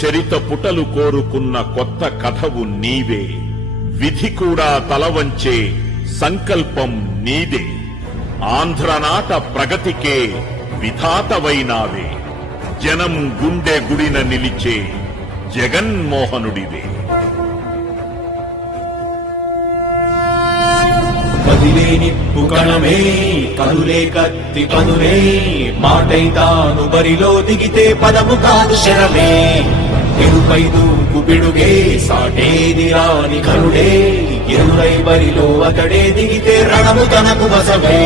చరిత పుటలు కోరుకున్న కొత్త కథవు నీవే. విధి కూడా తలవంచే సంకల్పం నీదే. ఆంధ్రనాట ప్రగతికే విధాతవైనావే. జనం గుండె గుడిన నిలిచే జగన్మోహనుడివే. కదిలే నిప్పు కణమే, కదులే కత్తి పదులే, మాటైతాను బరిలో దిగితే పదము కాదు శరమే. ఎరుపై దూకు పిడుగే, సాటేది రాని కరుడే, ఎరులై బరిలో అతడే దిగితే రణము తనకు వసమే.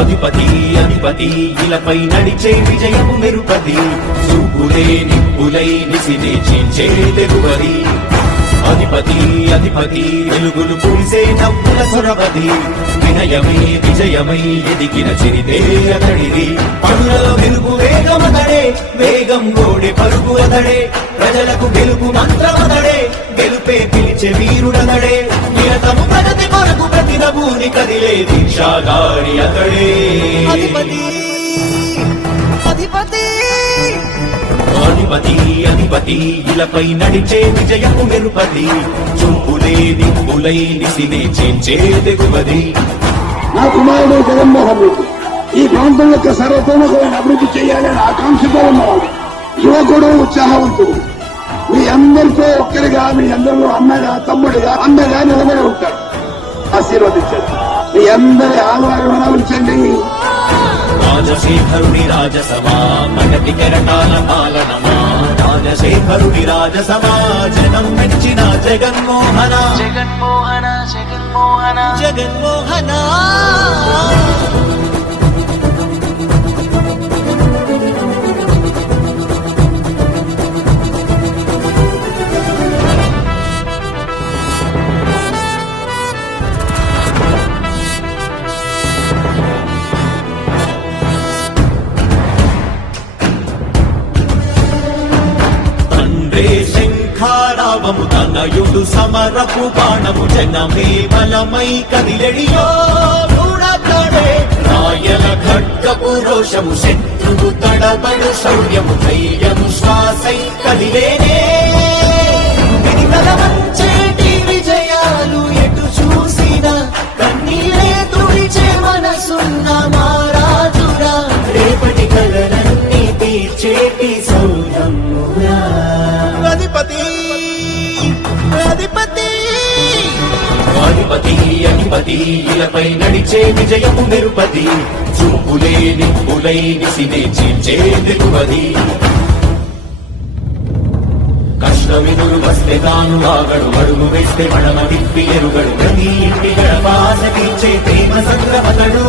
అధిపతి అధిపతి ఇలపై నడిచే విజయము మెరుపతి, చూపులే నిప్పులై నిసినే చీల్చే తెగువది. అధిపతి అధిపతి వెలుగులు పూసే నవ్వుల సొరవది, వినయమై విజయమై ఎదిగిన చిరితే అతడిది. పనులలో వెలుగు వేగమతడే, వేగం గోడే పరుగు అతడే, ప్రజలకు గెలుపు మంత్రమతడే, గెలుపే పిలిచే వీరుడతడే. నిరతము ప్రగతి కొరకు ప్రతినభూని కదిలే దీక్షాగారి అతడే. అధిపతి అధిపతి అధిపతి అధిపతి ఇలపై నడిచే విజయము మెరుపతి, చూపులే నిప్పులై నిసినే చేంచే తెగువది. నా కుమారుడు జగన్మోహన్ రెడ్డి ఈ ప్రాంతం యొక్క సర్వతోముఖమైన అభివృద్ధి చేయాలని ఆకాంక్షతో ఉన్నవాడు, యువకుడు, ఉత్సాహవంతుడు. మీ అందరితో ఒక్కరిగా, మీ అందరిలో అన్నగా తమ్ముడిగా అందగా నిలబడి ఉంటాడు. ఆశీర్వదించండి. మీ అందరి ఆహ్వానం ఉంచండి. రాజశేఖరుని రాజసమా, మగటి కెరటాల పాలనమా, రాజశేఖరుని రాజసమా, జనం మెచ్చిన జగన్మోహన జగన్మోహన జగన్మోహన జగన్మోహన. శంఖారావము తనయుడు సమరపు బాణము, జనమే బలమై కదిలెడియో చూడతాడే. రాయల ఖడ్గపు రోషము, శత్రువు తడబడు శౌర్యము, ధైర్యము శ్వాసై కదిలేనే. వంచేటి విజయాలు ఎటు చూసినా, కన్నీరే తుడిచే మనసున్న మారాజురా, రేపటి కలలన్నీ తీర్చేటి సౌరమ్మురా. అధిపతి అధిపతి అధిపతి అధిపతి ఇలపై నడిచే విజయము మెరుపతి, చూపులే నిప్పులై నిసినే చీల్చే తెగువది. కష్టమిదులు వస్తే తాను ఆగడు, అడుగు వేస్తే మడమ తిప్పి ఎరుగడు, ప్రతి ఇంటి గడపాస తీర్చే ప్రేమ సంగ్రమతడు.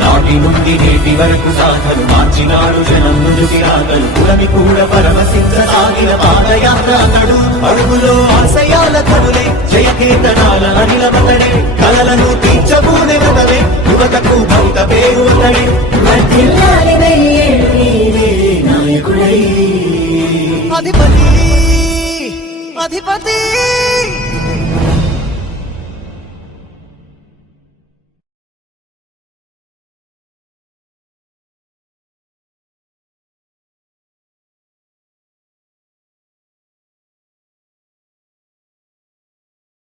నాటి నుండి నేటి వరకు సాధలు మార్చినాడు జనం ముందుకి రాగలు, కులమి కూడా పరమశించసాగిన పాదయాత్ర అతడు. అడుగులో ఆశయాల కడులే, జయకీర్తనాల అనిలమతడే, కలలను తీర్చబూనే వదలే, యువతకు భౌత పేరు అతడే. అధిపతి అధిపతి